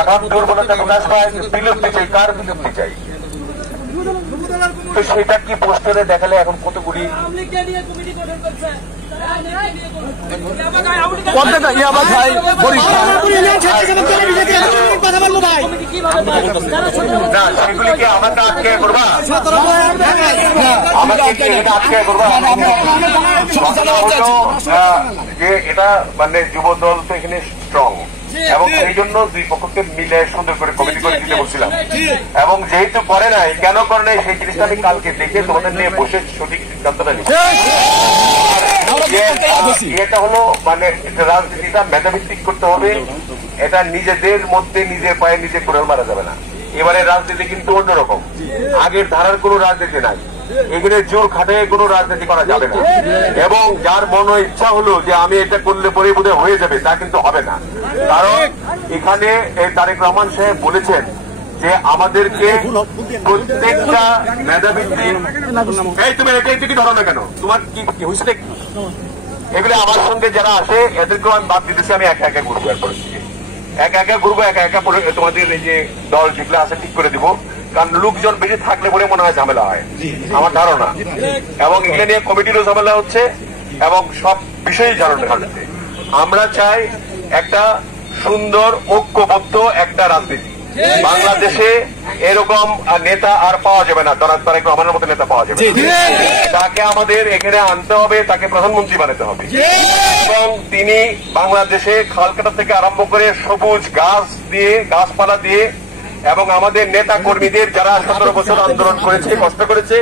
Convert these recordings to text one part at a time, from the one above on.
এখন দুর্বলতা প্রকাশ পায়, বিলুপ্তি চাই, কার বিলুপ্তি চাই? তো সেটা কি পোস্টারে দেখালে এখন কতগুলি সেগুলিকে আমাকে আটকে করবা, আমাকে আটকে করবা যে এটা মানে যুব দল তো এখানে স্ট্রং, এবং সেই জন্য দুই পক্ষকে মিলে সুন্দর করে কমিটি করে দিতে বলছিলাম। এবং যেহেতু করে নাই, কেন করে নাই সেই জিনিসটা আমি কালকে দেখে তোমাদের নিয়ে বসে সঠিক সিদ্ধান্তটা নিচ্ছি। এটা হলো মানে রাজনীতিটা মেধাভিত্তিক করতে হবে, এটা নিজেদের মধ্যে নিজের পায়ে নিজে করে মারা যাবে না। এবারে রাজনীতি কিন্তু অন্যরকম, আগের ধারার কোন রাজনীতি নাই, এখানে জোর খাটে কোনো রাজনীতি করা যাবে না। এবং যার মনে ইচ্ছা হলো যে আমি এটা করলে পরে বোধহয় হয়ে যাবে, তা কিন্তু হবে না। কারণ এখানে তারেক রহমান সাহেব বলেছেন যে আমাদেরকে প্রত্যেকটা মেধাভিত্তিক, এই তুমি এটাই কি ধরো না কেন, তোমার কি হয়েছে? এগুলো আমার সঙ্গে যারা আসে এদেরকেও আমি বাদ দিতেছি, আমি একা একা ঘুরবো, এরপর একা একা ঘুরবো, একা একা তোমাদের এই যে দল যেগুলো আছে ঠিক করে দিব। কারণ লোকজন বেশি থাকলে বলে মনে হয় ঝামেলা হয়, আমার ধারণা। এবং এখানে নিয়ে কমিটিরও ঝামেলা হচ্ছে এবং সব বিষয়েই ঝামেলা হচ্ছে। আমরা চাই একটা সুন্দর ঐক্যবদ্ধ একটা রাজনীতি। বাংলাদেশে এরকম নেতা আর পাওয়া যাবে না, তারেক রহমানের মতো নেতা পাওয়া যাবে না। তাকে আমাদের এখানে আনতে হবে, তাকে প্রধানমন্ত্রী বানাতে হবে। এবং তিনি বাংলাদেশে খাল কাটা থেকে আরম্ভ করে সবুজ গাছ দিয়ে, গাছপালা দিয়ে, এবং আমাদের নেতা কর্মীদের যারা 17 বছর আন্দোলন করেছে, কষ্ট করেছে,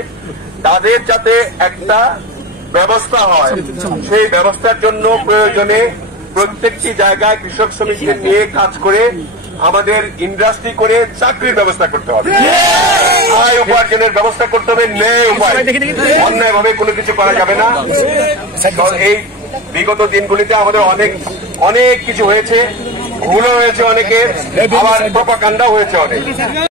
তাদের যাতে একটা ব্যবস্থা হয়, সেই ব্যবস্থার জন্য প্রয়োজনে প্রত্যেকটি জায়গায় কৃষক শ্রমিকদের নিয়ে কাজ করে আমাদের ইন্ডাস্ট্রি করে চাকরির ব্যবস্থা করতে হবে, আয় উপার্জনের ব্যবস্থা করতে হবে, ন্যায় উপায়, অন্যায় ভাবে কোনো কিছু করা যাবে না। এই বিগত দিনগুলিতে আমাদের অনেক কিছু হয়েছে, ভুলও হয়েছে অনেকের, আবার প্রপাগান্ডাও হয়েছে অনেক।